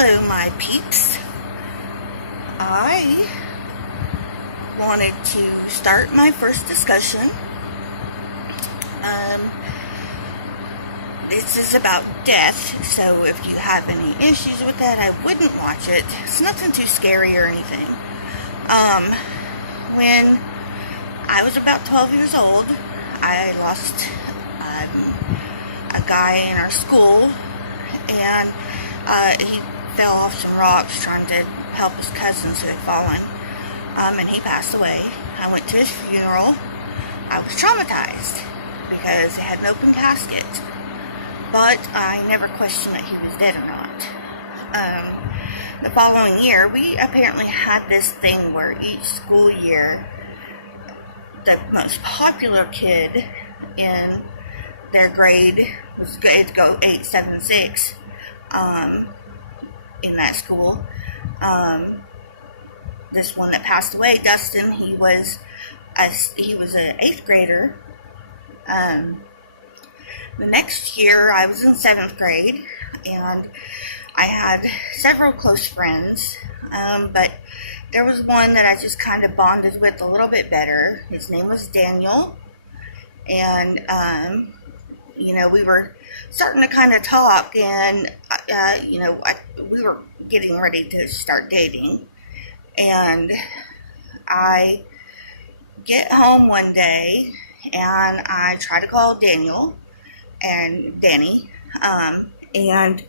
Hello, my peeps. I wanted to start my first discussion. Um, this is about death, so if you have any issues with that, I wouldn't watch it. It's nothing too scary or anything. When I was about 12 years old, I lost a guy in our school, and he fell off some rocks trying to help his cousins who had fallen, and he passed away. I went to his funeral. I was traumatized because it had an open casket, but I never questioned that he was dead or not. The following year, we apparently had this thing where each school year, the most popular kid in their grade was going to go 8, 7, 6 in that school. This one that passed away, Dustin, he was an 8th grader. The next year, I was in 7th grade, and I had several close friends, but there was one that I just kind of bonded with a little bit better. His name was Daniel, and we were starting to kind of talk, and we were getting ready to start dating. And I get home one day, and I try to call Daniel and Danny, and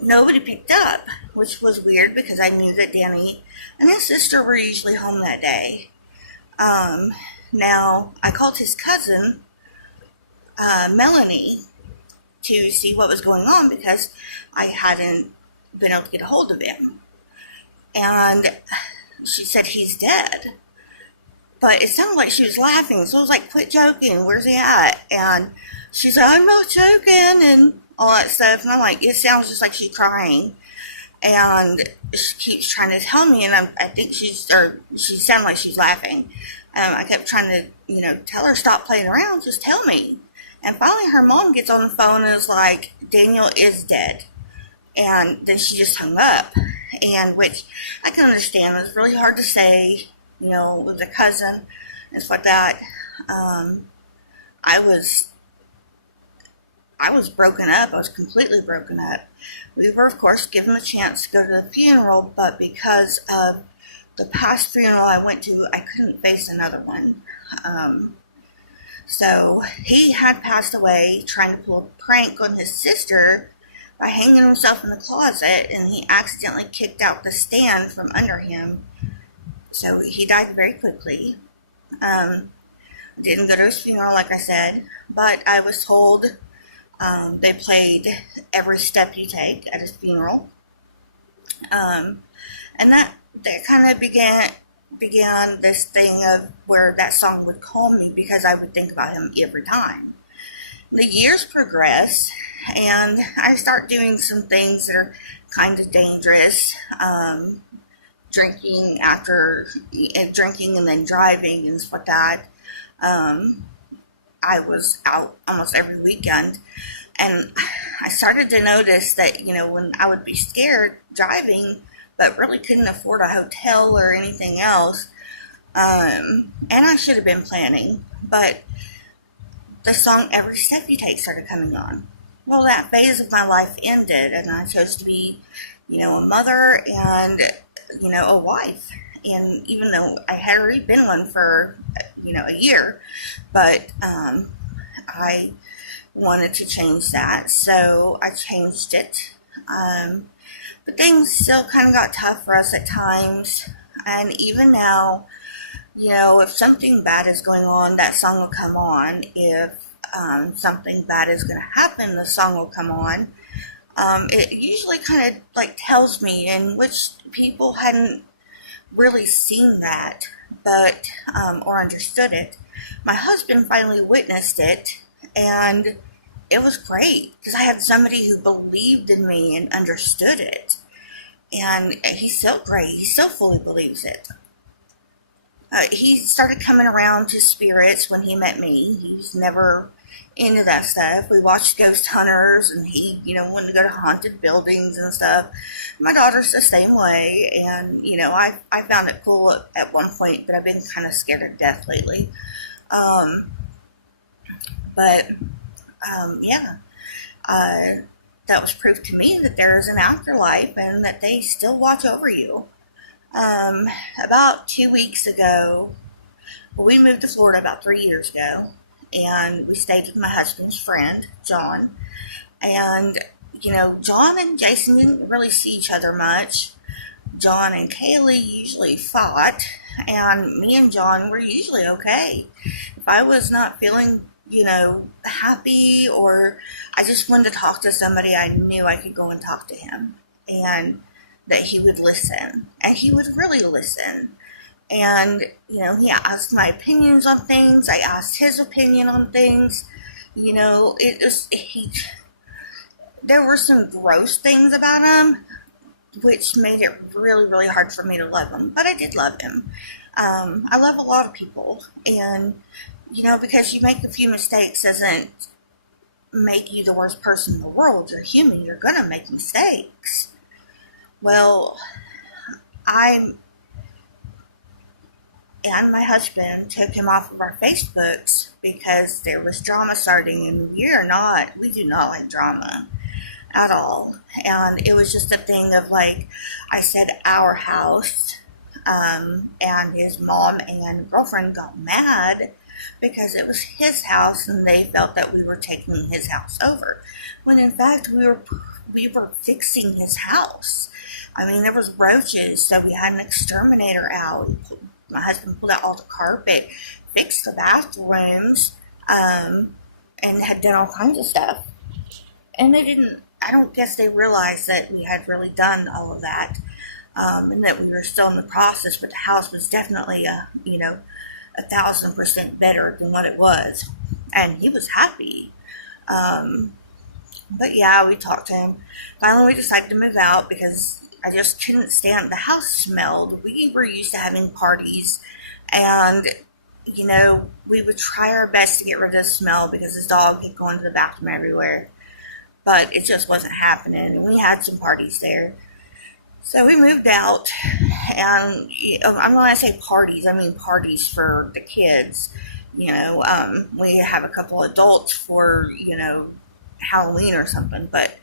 nobody picked up, which was weird because I knew that Danny and his sister were usually home that day. Now, I called his cousin, Melanie, to see what was going on because I hadn't been able to get a hold of him. And she said, he's dead. But it sounded like she was laughing, so I was like, quit joking, where's he at? And she's like, I'm not joking, and all that stuff. And I'm like, it sounds just like she's crying. And she keeps trying to tell me, and I think she sounded like she's laughing. I kept trying to, tell her, stop playing around, just tell me. And finally her mom gets on the phone and is like, Daniel is dead. And then she just hung up. And which I can understand, it was really hard to say, with a cousin and stuff like that. I was broken up. I was completely broken up. We were, of course, given a chance to go to the funeral, but because of the past funeral I went to, I couldn't face another one. So he had passed away trying to pull a prank on his sister by hanging himself in the closet, and he accidentally kicked out the stand from under him. So he died very quickly. Didn't go to his funeral, like I said, but I was told they played Every Step You Take at his funeral. And that kind of began this thing of where that song would calm me because I would think about him every time. The years progress, and I start doing some things that are kind of dangerous. Drinking and then driving and stuff like that. I was out almost every weekend, and I started to notice that, when I would be scared driving, but really couldn't afford a hotel or anything else, and I should have been planning, but the song Every Step You Take started coming on. Well, that phase of my life ended, and I chose to be, a mother and, a wife. And even though I had already been one for, a year, but I wanted to change that, so I changed it. But things still kind of got tough for us at times, and even now, if something bad is going on, that song will come on. If something bad is going to happen, the song will come on. It usually kind of tells me, in which people hadn't really seen that, but or understood it. My husband finally witnessed it, and it was great because I had somebody who believed in me and understood it. And he's so great. He still fully believes it. He started coming around to spirits when he met me. He's never into that stuff. We watched Ghost Hunters, and he, wanted to go to haunted buildings and stuff. My daughter's the same way, and, I found it cool at one point, but I've been kind of scared of death lately. Um, but, yeah, that was proof to me that there is an afterlife and that they still watch over you. Um, about 2 weeks ago, we moved to Florida about 3 years ago, and we stayed with my husband's friend, John. And, John and Jason didn't really see each other much. John and Kaylee usually fought, and me and John were usually okay. If I was not feeling, happy, or I just wanted to talk to somebody, I knew I could go and talk to him, and that he would listen. And he would really listen. And, he asked my opinions on things. I asked his opinion on things. There were some gross things about him, which made it really, really hard for me to love him. But I did love him. I love a lot of people. And, because you make a few mistakes doesn't make you the worst person in the world. You're human. You're going to make mistakes. Well, I and my husband took him off of our Facebooks because there was drama starting, and we do not like drama at all. And it was just a thing of, like, I said our house, and his mom and girlfriend got mad because it was his house and they felt that we were taking his house over, when in fact we were fixing his house. I mean, there was roaches, so we had an exterminator out. My husband pulled out all the carpet, fixed the bathrooms, and had done all kinds of stuff. And I don't guess they realized that we had really done all of that, and that we were still in the process, but the house was definitely, 1,000% better than what it was. And he was happy. But yeah, we talked to him. Finally, we decided to move out because I just couldn't stand the house smelled. We were used to having parties, and we would try our best to get rid of the smell because his dog could go into the bathroom everywhere, but it just wasn't happening. And we had some parties there, so we moved out. And I'm when I say parties, I mean parties for the kids. We have a couple adults for Halloween or something, but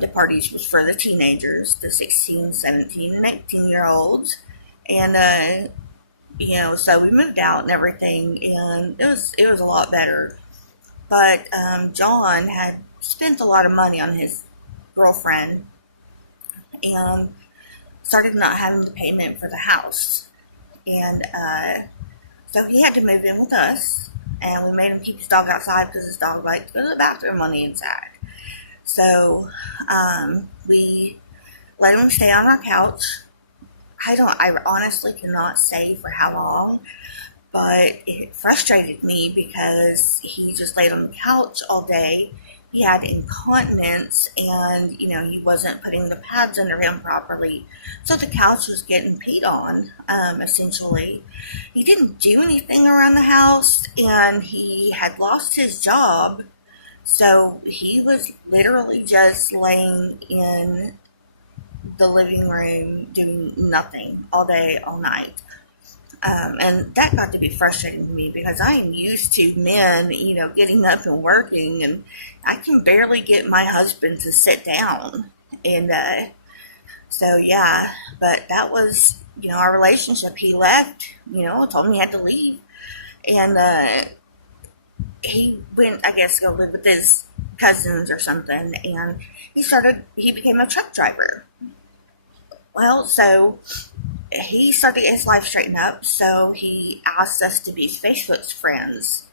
the parties was for the teenagers, the 16, 17, and 18-year-olds. And, so we moved out and everything, and it was a lot better. But John had spent a lot of money on his girlfriend and started not having the payment for the house. And so he had to move in with us, and we made him keep his dog outside because his dog liked to go to the bathroom on the inside. So we let him stay on our couch. I honestly cannot say for how long, but it frustrated me because he just laid on the couch all day. He had incontinence, and he wasn't putting the pads under him properly, so the couch was getting peed on, essentially. He didn't do anything around the house, and he had lost his job. So he was literally just laying in the living room doing nothing all day, all night. And that got to be frustrating to me because I am used to men, getting up and working, and I can barely get my husband to sit down. And so, yeah, but that was, our relationship. He left, told me he had to leave. And he went, I guess, go live with his cousins or something, and he became a truck driver. Well, so he started to get his life straightened up, so he asked us to be Facebook's friends.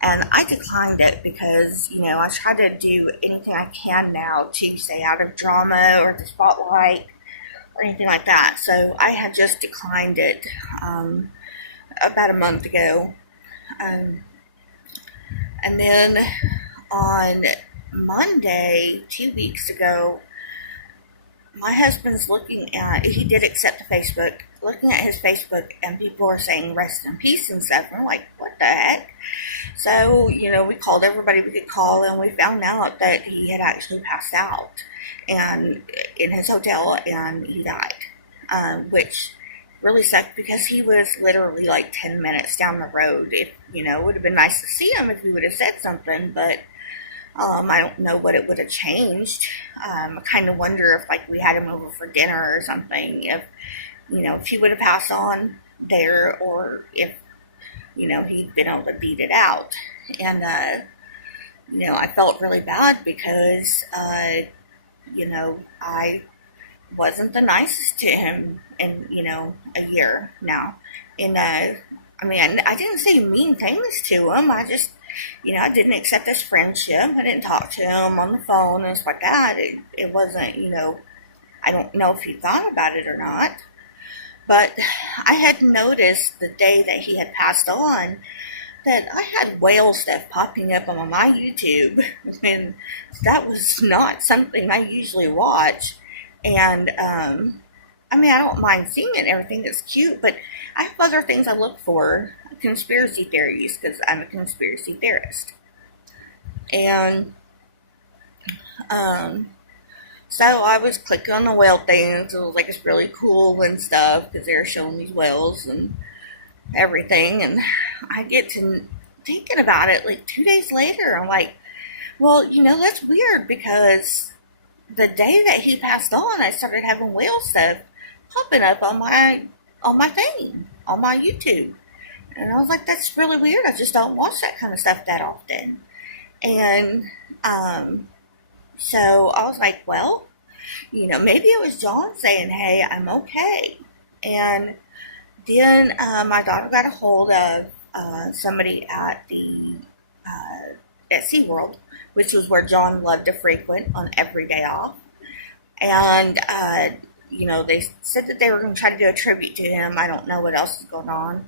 And I declined it because, I try to do anything I can now to stay out of drama or the spotlight or anything like that. So I had just declined it about a month ago. And then on Monday, 2 weeks ago, my husband's he did accept the Facebook, looking at his Facebook, and people were saying rest in peace and stuff. And I'm like, what the heck? So, we called everybody we could call, and we found out that he had actually passed out and in his hotel, and he died, which really sucked because he was literally like 10 minutes down the road. If, it would have been nice to see him if he would have said something, but I don't know what it would have changed. I kind of wonder if like we had him over for dinner or something, if he would have passed on there, or if, he'd been able to beat it out. And, I felt really bad because, I wasn't the nicest to him in, a year now. And, I didn't say mean things to him. I just, I didn't accept his friendship. I didn't talk to him on the phone and stuff like that. It wasn't, I don't know if he thought about it or not. But I had noticed the day that he had passed on that I had whale stuff popping up on my YouTube, and that was not something I usually watch. And I don't mind seeing it and everything. That's cute, but I have other things I look for, conspiracy theories, because I'm a conspiracy theorist. And so I was clicking on the whale things. It was like it's really cool and stuff because they're showing these whales and everything. And I get to thinking about it like 2 days later. I'm like, well, that's weird because the day that he passed on, I started having whale stuff popping up on my thing, on my YouTube. And I was like, that's really weird. I just don't watch that kind of stuff that often. And so I was like, well, maybe it was John saying, hey, I'm okay. And then my daughter got a hold of somebody at at SeaWorld, which was where John loved to frequent on every day off. And, they said that they were going to try to do a tribute to him. I don't know what else is going on.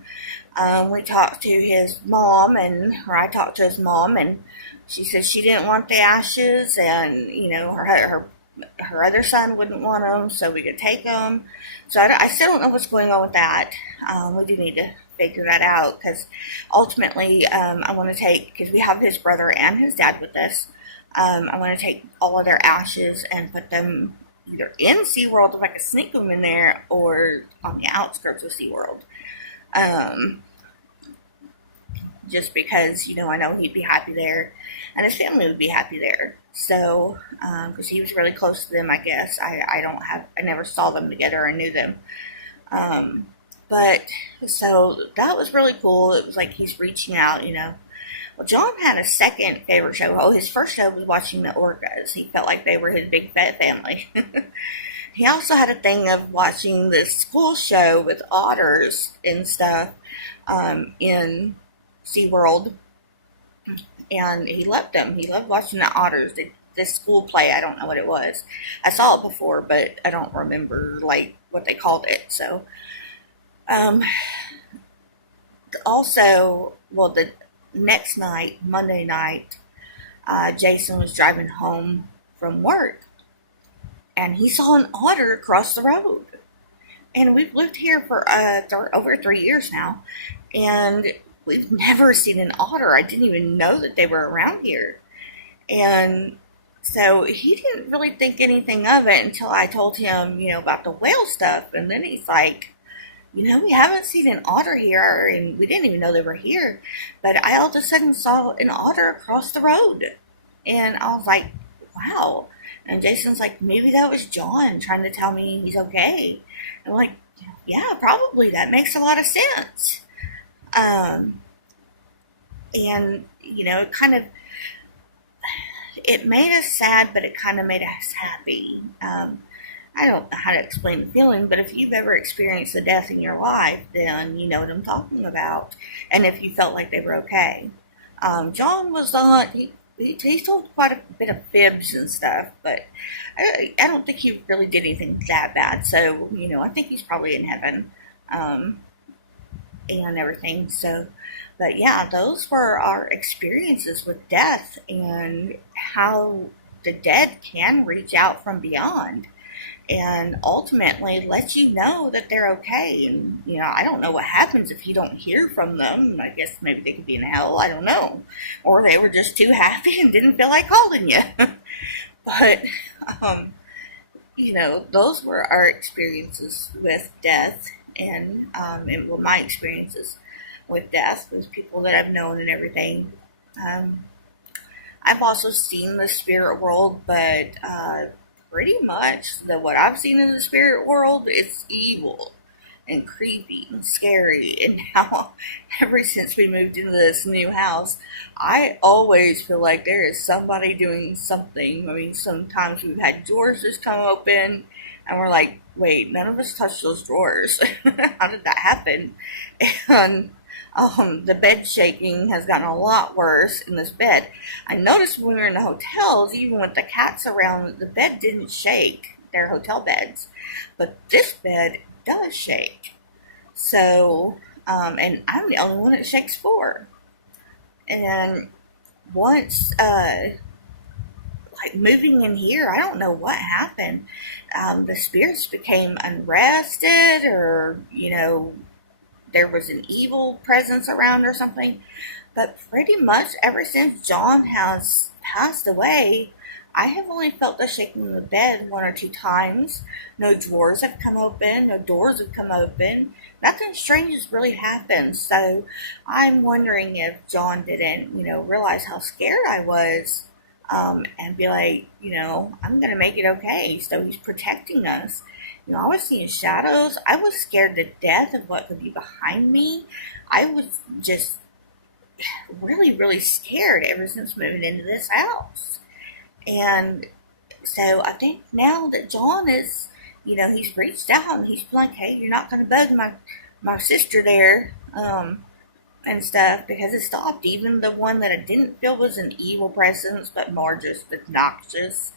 We talked to his mom, or I talked to his mom, and she said she didn't want the ashes, and, her other son wouldn't want them, so we could take them. So I still don't know what's going on with that. We do need to figure that out, because ultimately I want to take, because we have his brother and his dad with us, I want to take all of their ashes and put them either in SeaWorld if I could sneak them in there, or on the outskirts of SeaWorld. Just because, I know he'd be happy there, and his family would be happy there. So, because he was really close to them, I guess. I never saw them together or knew them. But, so, that was really cool. It was like he's reaching out, Well, John had a second favorite show. Oh, his first show was watching the orcas. He felt like they were his big fat family. He also had a thing of watching this school show with otters and stuff in SeaWorld. And he loved them. He loved watching the otters. This school play, I don't know what it was. I saw it before, but I don't remember like what they called it. So, also, well, the next night, Monday night, Jason was driving home from work, and he saw an otter across the road. And we've lived here for over 3 years now, and we've never seen an otter. I didn't even know that they were around here. And so he didn't really think anything of it until I told him, about the whale stuff. And then he's like, we haven't seen an otter here, and we didn't even know they were here. But I all of a sudden saw an otter across the road. And I was like, wow. And Jason's like, maybe that was John trying to tell me he's okay. And I'm like, yeah, probably. That makes a lot of sense. And, it made us sad, but it kind of made us happy. I don't know how to explain the feeling, but if you've ever experienced a death in your life, then you know what I'm talking about. And if you felt like they were okay. John was not, he told quite a bit of fibs and stuff, but I don't think he really did anything that bad. So, I think he's probably in heaven. And everything. So, but yeah, those were our experiences with death and how the dead can reach out from beyond. and ultimately let you know that they're okay. And, I don't know what happens if you don't hear from them. I guess maybe they could be in hell. I don't know. Or they were just too happy and didn't feel like calling you. But, um, those were our experiences with death, and my experiences with death with people that I've known and everything. Um, I've also seen the spirit world, but pretty much what I've seen in the spirit world, it's evil and creepy and scary. And now, ever since we moved into this new house, I always feel like there is somebody doing something. I mean, sometimes we've had drawers just come open, and we're like, wait, none of us touched those drawers. How did that happen? And the bed shaking has gotten a lot worse in this bed. I noticed when we were in the hotels, even with the cats around, the bed didn't shake. They're hotel beds. But this bed does shake. So, and I'm the only one it shakes for. And once, like moving in here, I don't know what happened. The spirits became unrested, or, there was an evil presence around or something. But pretty much ever since John has passed away, I have only felt the shaking of the bed one or two times. No drawers have come open, no doors have come open. Nothing strange has really happened. So I'm wondering if John didn't, realize how scared I was, and be like, I'm going to make it okay. So he's protecting us. I was seeing shadows. I was scared to death of what could be behind me. I was just really, really scared ever since moving into this house. And so I think now that John is, he's reached out and he's like, hey, you're not going to bug my sister there, and stuff, because it stopped. Even the one that I didn't feel was an evil presence, but more just obnoxious,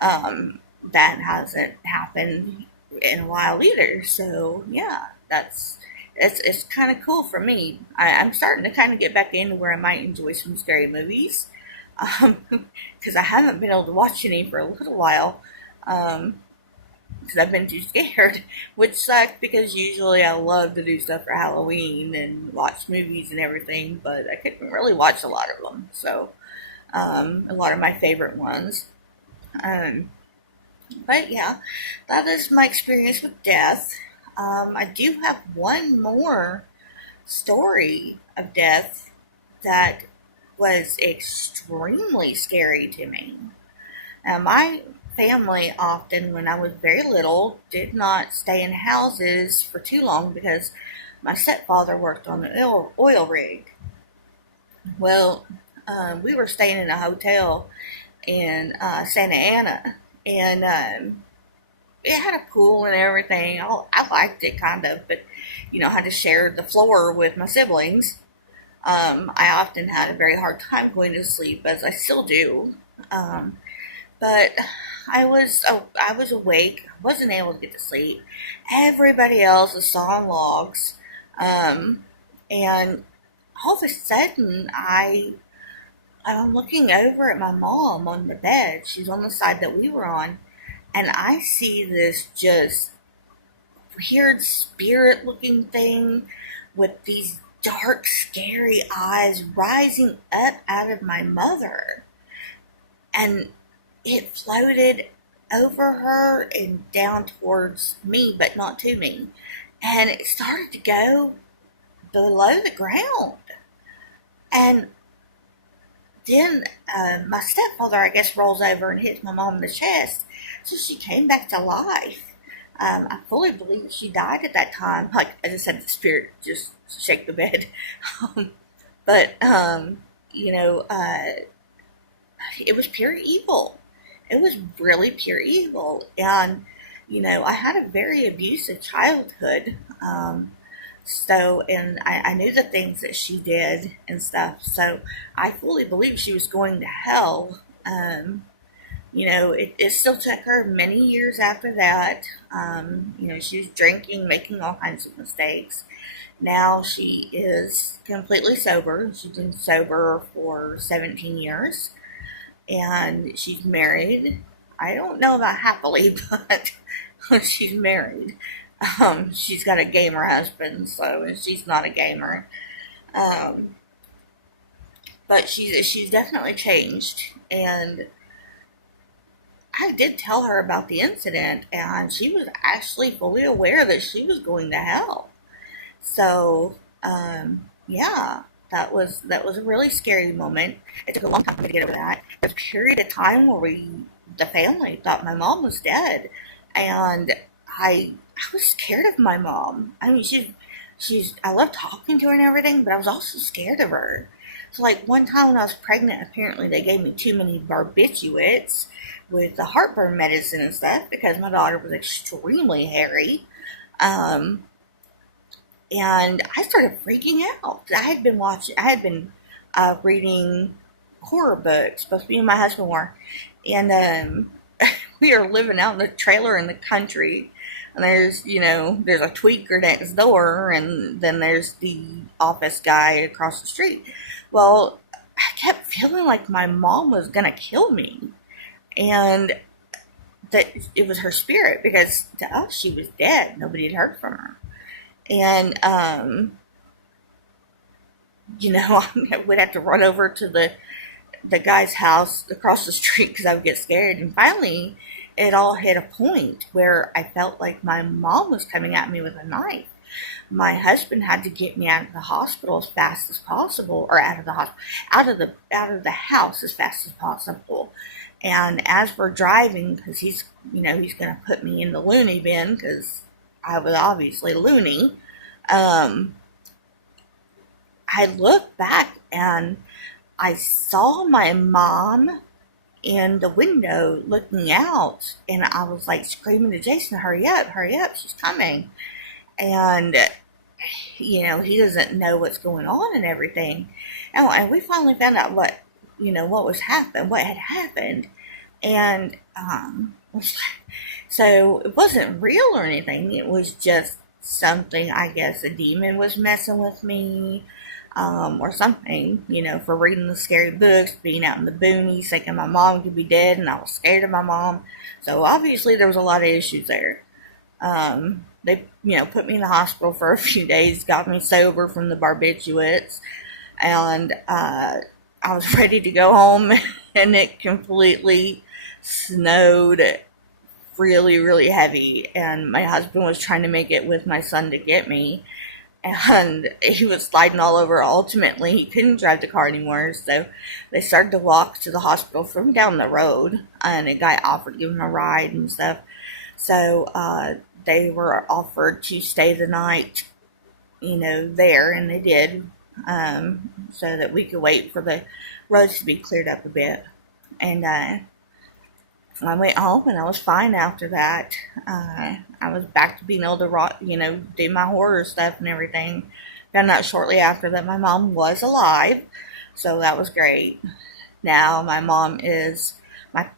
that hasn't happened in a while either. So yeah, it's kind of cool for me. I'm starting to kind of get back into where I might enjoy some scary movies, because I haven't been able to watch any for a little while, because I've been too scared, which sucks because usually I love to do stuff for Halloween and watch movies and everything, but I couldn't really watch a lot of them. So, a lot of my favorite ones. Um, but yeah, that is my experience with death. I do have one more story of death that was extremely scary to me. Now, my family often, when I was very little, did not stay in houses for too long because my stepfather worked on an oil rig. Well, we were staying in a hotel in Santa Ana, and it had a pool and everything. I liked it kind of, but I had to share the floor with my siblings. I often had a very hard time going to sleep, as I still do. But I was awake. I wasn't able to get to sleep. Everybody else was sawing logs, um, and all of a sudden, I'm looking over at my mom on the bed. She's on the side that we were on, and I see this just weird spirit looking thing with these dark, scary eyes rising up out of my mother. And it floated over her and down towards me, but not to me. And it started to go below the ground. And then my stepfather, I guess, rolls over and hits my mom in the chest. So she came back to life. I fully believe she died at that time. Like I just said, the spirit just shake the bed. um, but it was pure evil. It was really pure evil, and I had a very abusive childhood. And I knew the things that she did and stuff. So I fully believed she was going to hell. It still took her many years after that. She was drinking, making all kinds of mistakes. Now she is completely sober. She's been sober for 17 years, and she's married. I don't know about happily, but she's married. She's got a gamer husband, so she's not a gamer. Um, but she's definitely changed, and I did tell her about the incident, and she was actually fully aware that she was going to hell. So, yeah, that was a really scary moment. It took a long time for me to get over that. There was a period of time where the family, thought my mom was dead, and I was scared of my mom. I mean, I love talking to her and everything, but I was also scared of her. So, like one time when I was pregnant, apparently they gave me too many barbiturates with the heartburn medicine and stuff because my daughter was extremely hairy. Um, and I started freaking out. I had been reading horror books. Both me and my husband were, and we are living out in the trailer in the country. And there's a tweaker next door, and then there's the office guy across the street. Well, I kept feeling like my mom was gonna kill me, and that it was her spirit because to us she was dead. Nobody had heard from her. And I would have to run over to the guy's house across the street because I would get scared. And finally, it all hit a point where I felt like my mom was coming at me with a knife. My husband had to get me out of the hospital as fast as possible, or out of the hospital, out of the house as fast as possible. And as we're driving, because he's going to put me in the loony bin because I was obviously loony. Um, I looked back and I saw my mom in the window looking out, and I was like screaming to Jason, hurry up, she's coming. And, he doesn't know what's going on and everything. And we finally found out what had happened. And, so it wasn't real or anything. It was just something, I guess a demon was messing with me, or something, for reading the scary books, being out in the boonies, thinking my mom could be dead, and I was scared of my mom. So obviously there was a lot of issues there. They, put me in the hospital for a few days, got me sober from the barbiturates, and I was ready to go home, and it completely snowed really, really heavy, and my husband was trying to make it with my son to get me, and he was sliding all over. Ultimately, he couldn't drive the car anymore, so they started to walk to the hospital from down the road, and a guy offered to give him a ride and stuff. So they were offered to stay the night, there, and they did, so that we could wait for the roads to be cleared up a bit. And I went home, and I was fine after that. I was back to being able to do my horror stuff and everything. Found out shortly after that my mom was alive, so that was great. Now my mom is my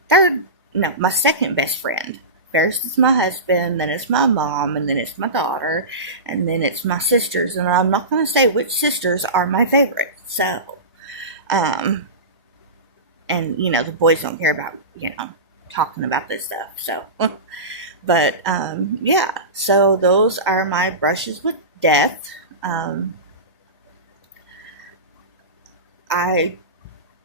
second best friend. First is my husband, then it's my mom, and then it's my daughter, and then it's my sisters. And I'm not going to say which sisters are my favorite. So, and the boys don't care about talking about this stuff. So, but yeah. So those are my brushes with death. I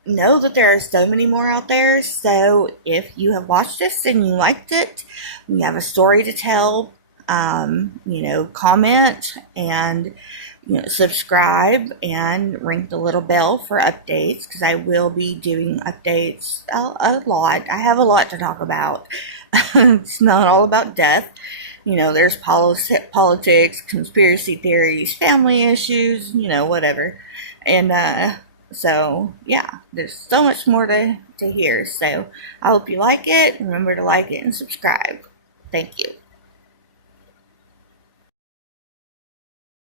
know that there are so many more out there. So if you have watched this and you liked it, you have a story to tell, comment and subscribe and ring the little bell for updates, because I will be doing updates a lot. I have a lot to talk about. It's not all about death. There's politics, conspiracy theories, family issues, whatever. And so, yeah, there's so much more to hear. So I hope you like it. Remember to like it and subscribe. Thank you.